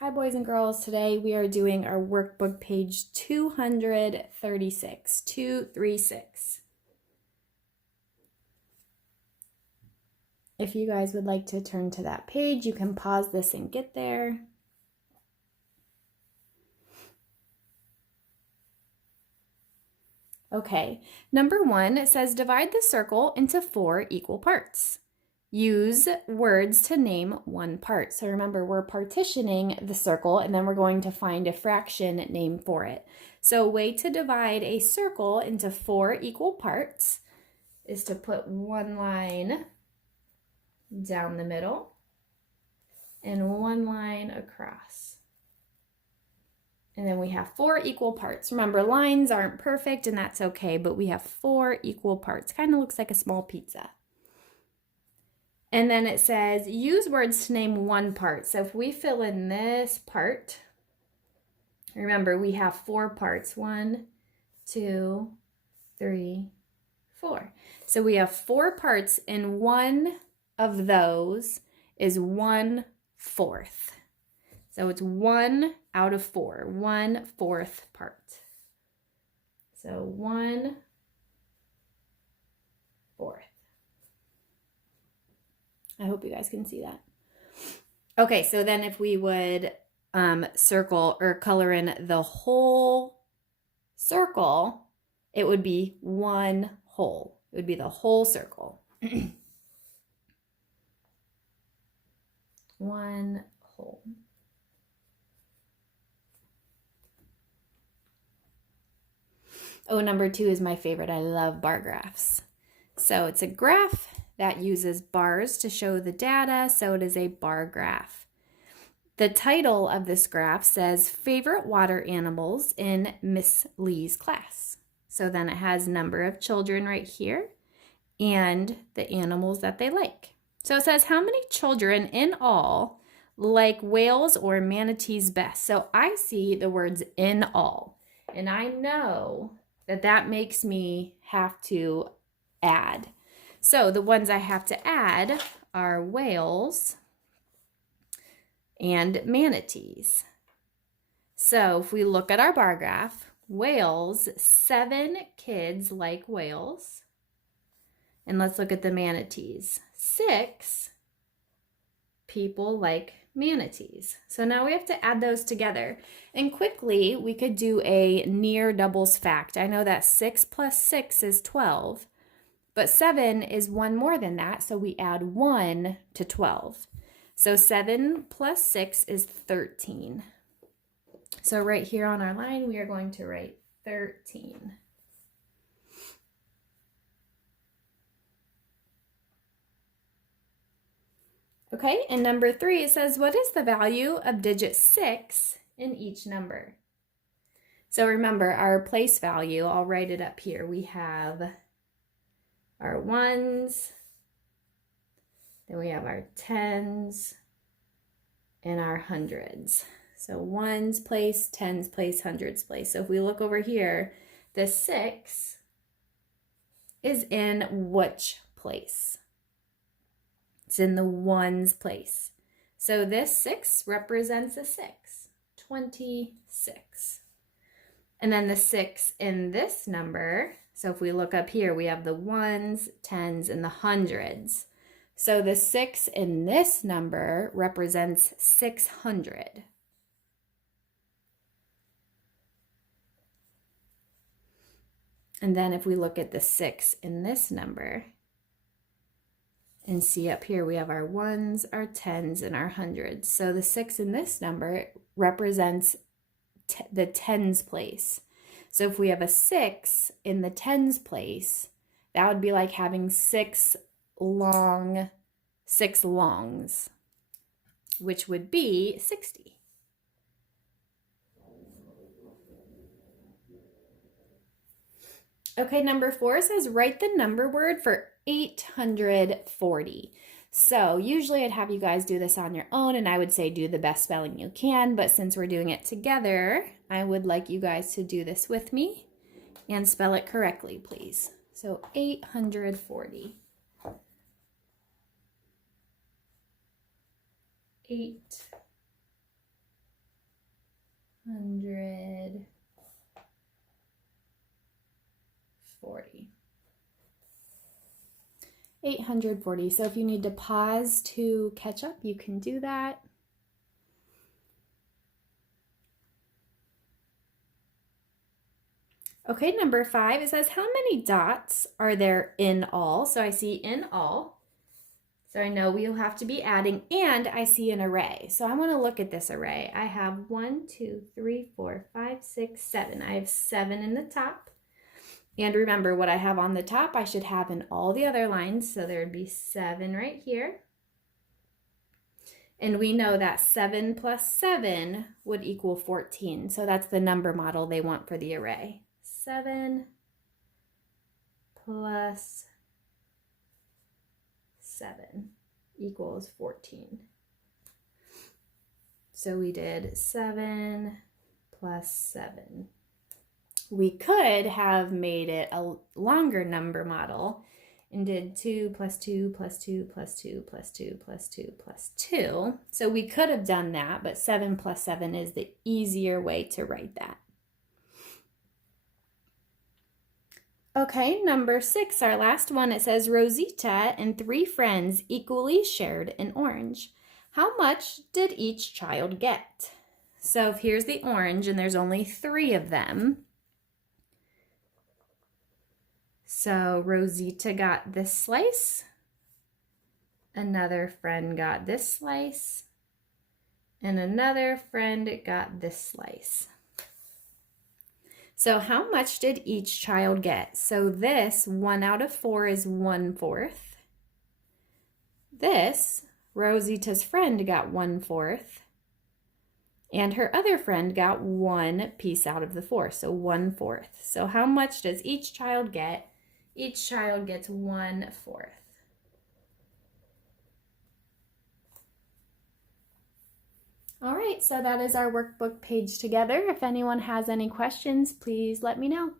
Hi boys and girls, today we are doing our workbook page 236, 236. If you guys would like to turn to that page, you can pause this and get there. Okay, number 1, it says divide the circle into 4 equal parts. Use words to name one part. So remember, we're partitioning the circle and then we're going to find a fraction name for it. So a way to divide a circle into 4 equal parts is to put one line down the middle and one line across. And then we have 4 equal parts. Remember, lines aren't perfect and that's okay, but we have 4 equal parts. Kind of looks like a small pizza. And then it says, use words to name one part. So if we fill in this part, remember we have 4 parts. 1, 2, 3, 4. So we have 4 parts and one of those is 1/4. So it's 1 out of 4, 1/4 part. So 1/4. I hope you guys can see that. Okay, so then if we would circle or color in the whole circle, it would be 1 whole. It would be the whole circle. 1 whole. Oh, number 2 is my favorite. I love bar graphs. So it's a graph that uses bars to show the data, so it is a bar graph. The title of this graph says favorite water animals in Miss Lee's class. So then it has number of children right here and the animals that they like. So it says how many children in all like whales or manatees best. So I see the words in all, and I know that that makes me have to add. So the ones I have to add are whales and manatees. So if we look at our bar graph, whales, 7 kids like whales. And let's look at the manatees. 6 people like manatees. So now we have to add those together. And quickly, we could do a near doubles fact. I know that 6 plus 6 is 12. But 7 is 1 more than that, so we add 1 to 12. So 7 plus 6 is 13. So right here on our line, we are going to write 13. Okay, and number 3, it says, what is the value of digit 6 in each number? So remember, our place value, I'll write it up here. We have our 1s, then we have our 10s, and our 100s. So 1s place, 10s place, 100s place. So if we look over here, the 6 is in which place? It's in the 1s place. So this 6 represents a 6, 26. And then the 6 in this number, so if we look up here, we have the 1s, 10s, and the 100s. So the 6 in this number represents 600. And then if we look at the 6 in this number, and see up here, we have our 1s, our 10s, and our 100s. So the 6 in this number represents the 10s place. So if we have a 6 in the 10s place, that would be like having 6 longs, which would be 60. Okay, number 4 says write the number word for 840. So usually I'd have you guys do this on your own, and I would say do the best spelling you can, but since we're doing it together, I would like you guys to do this with me and spell it correctly, please. So 840. 8 840. So if you need to pause to catch up, you can do that. Okay, number 5, it says, how many dots are there in all? So I see in all. So I know we'll have to be adding, and I see an array. So I want to look at this array. I have 1, 2, 3, 4, 5, 6, 7. I have 7 in the top. And remember, what I have on the top, I should have in all the other lines. So there would be 7 right here. And we know that 7 plus 7 would equal 14. So that's the number model they want for the array. 7 plus 7 equals 14. So we did 7 plus 7. We could have made it a longer number model and did 2 plus 2 plus 2 plus 2 plus 2 plus 2 plus 2. So we could have done that, but 7 plus 7 is the easier way to write that. Okay, number 6, our last one, it says Rosita and 3 friends equally shared an orange. How much did each child get? So here's the orange, and there's only 3 of them. So Rosita got this slice, another friend got this slice, and another friend got this slice. So how much did each child get? So this 1 out of 4 is 1/4. This, Rosita's friend got 1/4. And her other friend got 1 piece out of the 4, so 1/4. So how much does each child get? Each child gets 1/4. All right, so that is our workbook page together. If anyone has any questions, please let me know.